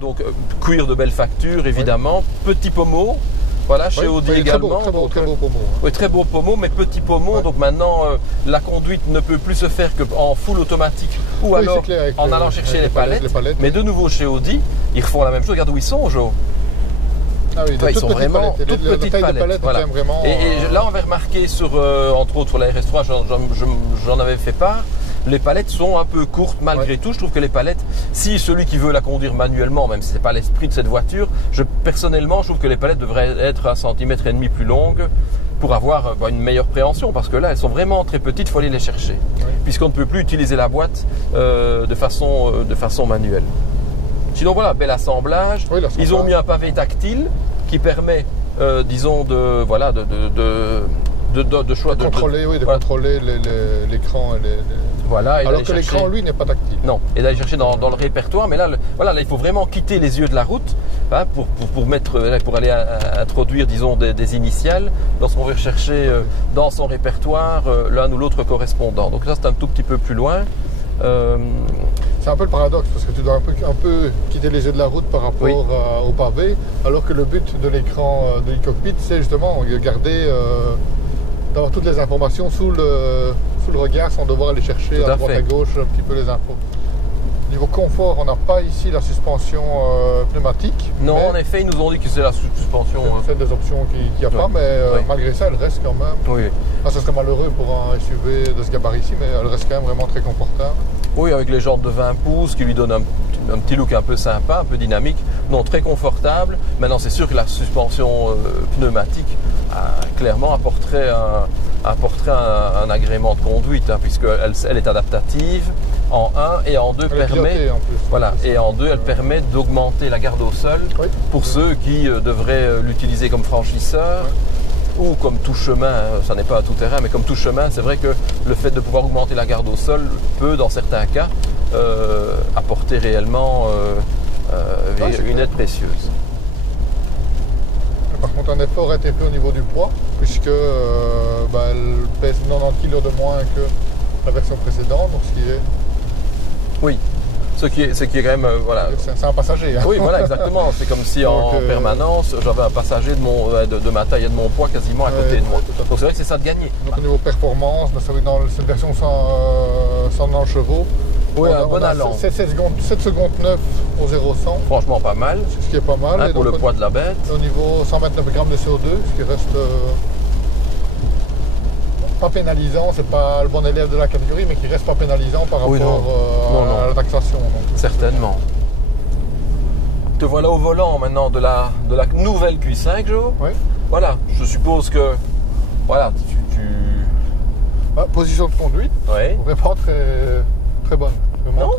Donc cuir de belle facture évidemment, petit pommeau. Voilà, chez Audi également. Très beau pommeau. Oui, très beau pommeau, mais petit pommeau. Donc maintenant, la conduite ne peut plus se faire qu'en full automatique ou alors clair, en allant chercher les palettes. Mais de nouveau chez Audi, ils refont la même chose. Regarde où ils sont, Joe. Ah oui, Ils sont vraiment toutes petites palettes. Voilà. Vraiment, et là, on va remarquer sur, entre autres, sur la RS3, j'en avais fait part. Les palettes sont un peu courtes malgré tout. Je trouve que les palettes, si celui qui veut la conduire manuellement, même si ce n'est pas l'esprit de cette voiture, personnellement, je trouve que les palettes devraient être 1,5 cm plus longues pour avoir une meilleure préhension. Parce que là, elles sont vraiment très petites, il faut aller les chercher. Puisqu'on ne peut plus utiliser la boîte de façon manuelle. Sinon, voilà, bel assemblage. Ils ont mis un pavé tactile qui permet, disons, de contrôler l'écran et Voilà, alors que l'écran, lui, n'est pas tactile. Non, et d'aller chercher dans le répertoire. Mais là, là, il faut vraiment quitter les yeux de la route pour aller introduire, disons, des initiales lorsqu'on veut rechercher dans son répertoire l'un ou l'autre correspondant. Donc là, c'est un tout petit peu plus loin. C'est un peu le paradoxe parce que tu dois un peu quitter les yeux de la route par rapport au pavé, alors que le but de l'écran du cockpit, c'est justement garder, d'avoir toutes les informations sous le regard sans devoir aller chercher à droite à gauche un petit peu les infos. Niveau confort, on n'a pas ici la suspension pneumatique. Non, en effet, ils nous ont dit que c'est la suspension. C'est des options qu'il n'y a pas, mais malgré ça, elle reste quand même. Oui. Ah, ça serait malheureux pour un SUV de ce gabarit-ci, mais elle reste quand même vraiment très confortable. Oui, avec les jantes de 20 pouces qui lui donnent un petit look un peu sympa, un peu dynamique. Non, très confortable. Maintenant, c'est sûr que la suspension pneumatique clairement apporterait un agrément de conduite, puisqu'elle est adaptative. En 1 et en 2 permet, et en 2 elle permet d'augmenter la garde au sol pour ceux qui devraient l'utiliser comme franchisseur ou comme tout chemin. Ça n'est pas à tout terrain, mais comme tout chemin, c'est vrai que le fait de pouvoir augmenter la garde au sol peut, dans certains cas, apporter réellement une aide précieuse. Par contre, un effort a été fait au niveau du poids, puisque elle pèse 90 kg de moins que la version précédente, donc ce qui est... Oui, ce qui est quand même... voilà. C'est un passager. Hein. Oui, voilà, exactement. C'est comme si en permanence, j'avais un passager de ma taille et de mon poids quasiment à côté de moi. Donc c'est vrai que c'est ça de gagner. Donc au niveau performance, dans cette version 190 chevaux, oui, un bon allant. 7 secondes 9 au 0-100. Franchement pas mal. Ce qui est pas mal. Pour le poids de la bête. Au niveau 129 grammes de CO2, ce qui reste... pas pénalisant, c'est pas le bon élève de la catégorie, mais qui reste pas pénalisant par rapport à la taxation. Donc. Certainement. Te voilà au volant maintenant de la nouvelle Q5, Joe. Oui. Voilà, je suppose que position de conduite, vraiment très bonne. Vraiment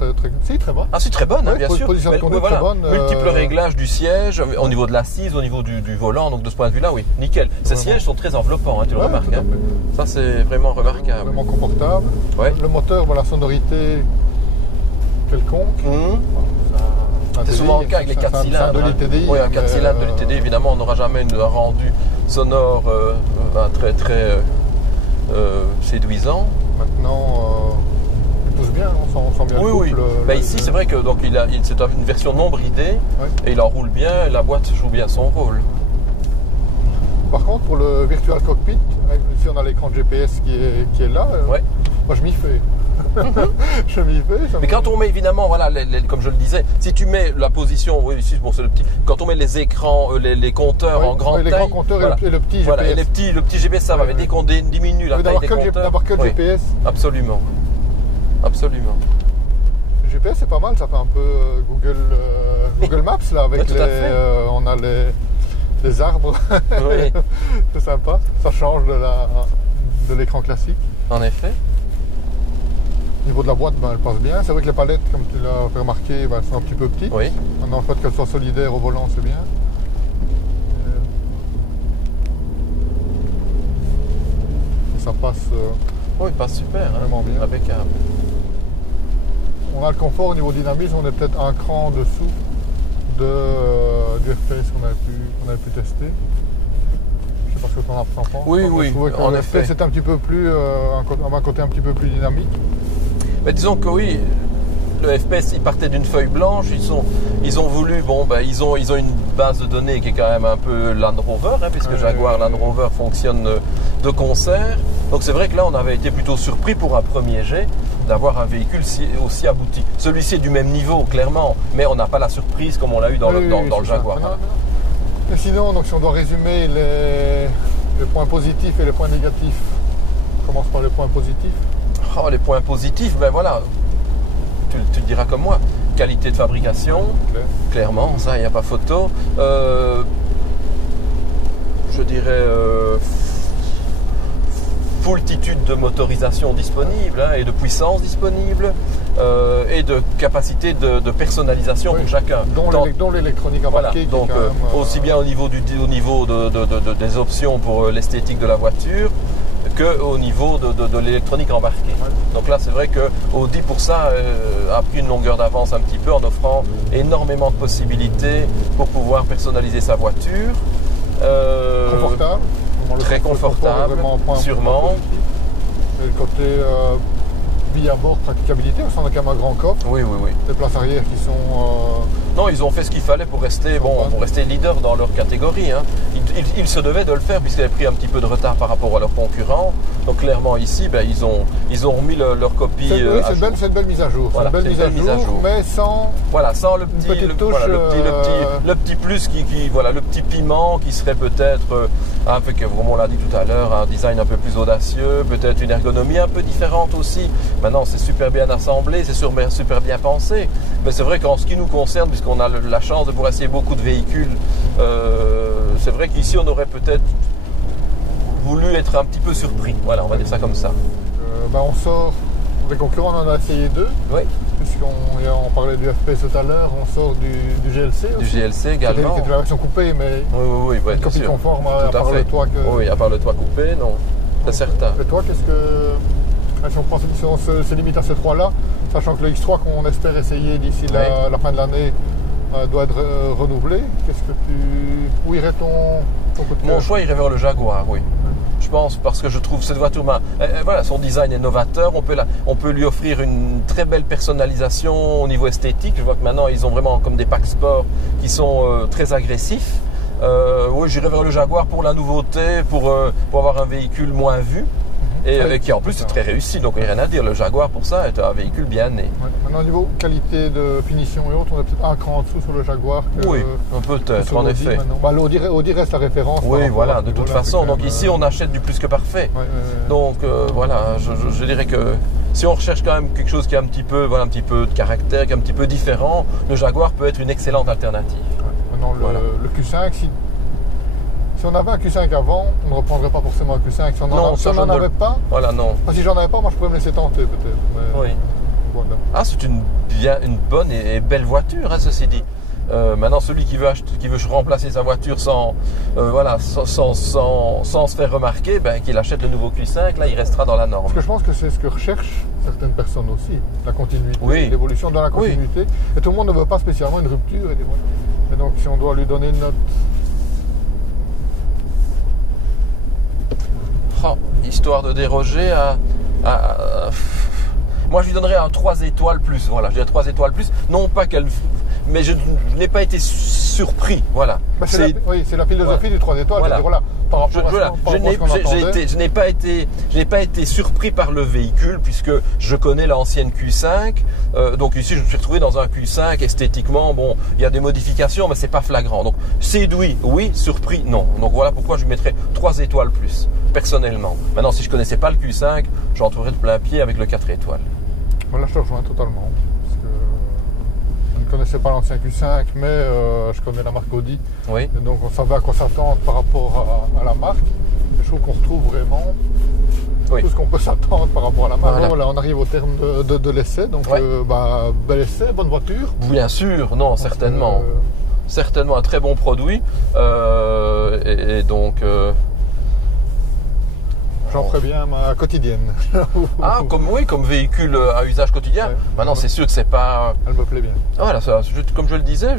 très bonne. Ah, c'est très bonne, bien sûr. Position de conduite très bonne. Multiples réglages du siège, au niveau de l'assise, au niveau du volant, donc de ce point de vue-là, oui, nickel. Ces sièges sont très enveloppants, tu le remarques. Hein. Ça, c'est vraiment remarquable. Vraiment confortable. Le moteur, la sonorité quelconque. C'est souvent le cas avec les 4 cylindres. De l'ITDI. Oui, un 4 cylindres de l'ITDI, évidemment, on n'aura jamais un rendu sonore très séduisant. Maintenant, il pousse bien, on sent bien le couple. Ici, c'est vrai que c'est une version non bridée et il enroule bien et la boîte joue bien son rôle. Par contre, pour le Virtual Cockpit, ici on a l'écran de GPS qui est là, moi je m'y fais. Je m'y fais. Mais quand on met évidemment, comme je le disais, si tu mets la position, c'est le petit. Quand on met les écrans, les compteurs en grande taille, les grands compteurs et le petit GPS. Voilà, et le petit GPS, ça va. Mais dès qu'on diminue la taille des compteurs, d'avoir que le GPS. Absolument. Le GPS c'est pas mal, ça fait un peu Google Maps là avec on a les arbres. C'est sympa. Ça change de l'écran classique. En effet. Au niveau de la boîte, elle passe bien. C'est vrai que les palettes, comme tu l'as fait remarquer, elles sont un petit peu petites. Oui. Maintenant, le fait qu'elles soient solidaires au volant, c'est bien. Et ça passe. Il passe super. Vraiment bien. Impeccable. On a le confort au niveau dynamisme, on est peut-être un cran en dessous du FPS qu'on avait pu tester. Je sais pas ce que tu en penses. Oui, en effet. C'est un petit peu plus, un côté un petit peu plus dynamique. Mais disons que oui, le FPS, il partait d'une feuille blanche. Ils ont voulu, bon, ben, ils ont une base de données qui est quand même un peu Land Rover, hein, puisque Jaguar Land Rover fonctionne de concert. Donc c'est vrai que là, on avait été plutôt surpris pour un premier jet d'avoir un véhicule aussi abouti. Celui-ci est du même niveau, clairement, mais on n'a pas la surprise comme on l'a eu dans le Jaguar. Et sinon, donc, si on doit résumer les points positifs et les points négatifs, on commence par les points positifs. Oh, les points positifs, ben voilà, tu le diras comme moi. Qualité de fabrication, clairement, ça, il n'y a pas photo. Je dirais foultitude de motorisation disponible, hein, et de puissance disponible, et de capacité de personnalisation pour chacun. Dont l'électronique embarquée. Voilà, donc aussi bien au niveau des options pour l'esthétique de la voiture, qu'au niveau de l'électronique embarquée. Ouais. Donc là, c'est vrai que Audi, pour ça, a pris une longueur d'avance un petit peu en offrant énormément de possibilités pour pouvoir personnaliser sa voiture. Confortable. Très confortable, sûrement. Et le côté vie à bord, praticabilité, on sent quand même un grand coffre. Oui. Des places arrière qui sont... Non, ils ont fait ce qu'il fallait pour rester leader dans leur catégorie. Hein. Ils se devaient de le faire puisqu'ils avaient pris un petit peu de retard par rapport à leurs concurrents. Donc clairement ici, ben, ils ont remis leur copie. C'est une belle mise à jour. Voilà, c'est une belle mise à jour, mais sans le petit plus le petit piment qui serait peut-être, comme on l'a dit tout à l'heure, un design un peu plus audacieux, peut-être une ergonomie un peu différente aussi. Maintenant, c'est super bien assemblé, c'est super bien pensé. Mais c'est vrai qu'en ce qui nous concerne, puisqu'on a la chance de pouvoir essayer beaucoup de véhicules, c'est vrai qu'ici, on aurait peut-être voulu être un petit peu surpris. Voilà, on va dire ça comme ça. On sort, des concurrents, on en a essayé 2. Oui. Puisqu'on parlait du FPS tout à l'heure, on sort du GLC aussi. Du GLC également. C'était la version coupée, mais oui, une copie conforme à part le toit. Oui, à part le toit coupé, non, c'est certain. Et toi, qu'est-ce que... Si on se limite à ces 3-là, sachant que le X3 qu'on espère essayer d'ici la fin de l'année doit être renouvelé, où irait ton coup de cœur? Mon choix irait vers le Jaguar, oui. Je pense, parce que je trouve cette voiture, son design est novateur, on peut lui offrir une très belle personnalisation au niveau esthétique. Je vois que maintenant ils ont vraiment comme des packs sport qui sont très agressifs. Oui, j'irai vers le Jaguar pour la nouveauté, pour avoir un véhicule moins vu. Et qui en plus est très réussi, donc il n'y a rien à dire. Le Jaguar pour ça est un véhicule bien né. Ouais. Maintenant au niveau qualité de finition et autres, on a peut-être un cran en dessous sur le Jaguar. Oui, peut-être en effet. Audi reste la référence. Oui, voilà, de toute façon. Donc ici on achète du plus que parfait. Donc voilà, je dirais que si on recherche quand même quelque chose qui a un petit peu de caractère, qui est un petit peu différent, le Jaguar peut être une excellente alternative. Ouais. Maintenant le Q5, si on avait un Q5 avant, on ne reprendrait pas forcément un Q5. Si on n'en avait pas, voilà, non. Si j'en avais pas, moi je pourrais me laisser tenter peut-être. Oui. Voilà. Ah, c'est une bonne et belle voiture, hein, ceci dit. Maintenant, celui qui veut remplacer sa voiture sans se faire remarquer, qu'il achète le nouveau Q5, là il restera dans la norme. Parce que je pense que c'est ce que recherchent certaines personnes aussi, la continuité, l'évolution dans la continuité. Et tout le monde ne veut pas spécialement une rupture. Et donc si on doit lui donner une note... Histoire de déroger moi je lui donnerais un 3 étoiles plus. Voilà, je dirais 3 étoiles plus. Non pas qu'elle... Mais je n'ai pas été surpris. Voilà. C'est la philosophie du 3 étoiles. Voilà. Par rapport à je n'ai pas été surpris par le véhicule puisque je connais l'ancienne Q5. Donc ici je me suis retrouvé dans un Q5 esthétiquement. Bon, il y a des modifications mais c'est pas flagrant. Donc séduit, oui, surpris, non. Donc voilà pourquoi je lui mettrais 3 étoiles plus, personnellement. Maintenant si je connaissais pas le Q5, j'entrerais de plein pied avec le 4 étoiles. Voilà, je te rejoins totalement. Parce que je ne connaissais pas l'ancien Q5, mais je connais la marque Audi. Oui. Et donc on savait à quoi s'attendre par rapport à la marque. Et je trouve qu'on retrouve vraiment tout ce qu'on peut s'attendre par rapport à la marque. Voilà, on arrive au terme de l'essai. Donc bel essai, bonne voiture. Bien sûr, non, certainement. Certainement un très bon produit. Et donc... J'en ferais bien ma quotidienne. Comme véhicule à usage quotidien. Maintenant, c'est sûr que c'est pas... Elle me plaît bien. Voilà, comme je le disais,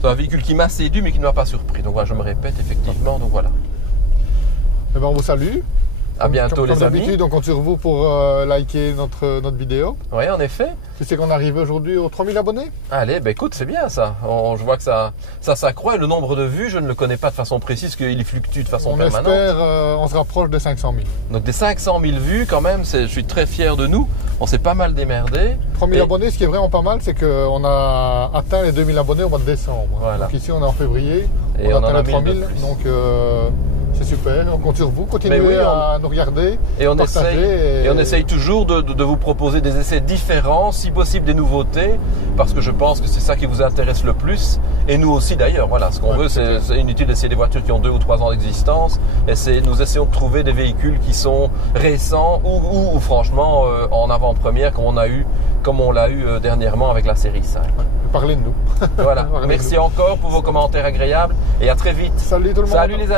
c'est un véhicule qui m'a séduit mais qui ne m'a pas surpris. Donc voilà, je me répète effectivement. Donc voilà. Eh bien, on vous salue. À bientôt comme les amis. d'habitude, on compte sur vous pour liker notre vidéo. Oui, en effet. Tu sais qu'on est arrivé aujourd'hui aux 3000 abonnés? Allez, ben écoute, c'est bien ça. Je vois que ça s'accroît. Le nombre de vues, je ne le connais pas de façon précise, parce qu'il fluctue de façon permanente. On se rapproche des 500 000. Donc des 500 000 vues quand même, je suis très fier de nous. On s'est pas mal démerdé. 3000 abonnés, ce qui est vraiment pas mal, c'est qu'on a atteint les 2000 abonnés au mois de décembre. Voilà. Donc ici, on est en février. Et on a atteint en a les 3000. Donc c'est super. On compte sur vous. Continuez à nous regarder. Et on essaye toujours de vous proposer des essais différents, si possible des nouveautés, parce que je pense que c'est ça qui vous intéresse le plus. Et nous aussi d'ailleurs. Voilà, ce qu'on veut, c'est inutile d'essayer des voitures qui ont 2 ou 3 ans d'existence. Nous essayons de trouver des véhicules qui sont récents ou franchement en avant-première, comme on l'a eu dernièrement avec la série 5. Parlez de nous. Voilà. Merci encore pour vos commentaires agréables et à très vite. Salut tout le monde. Salut les amis.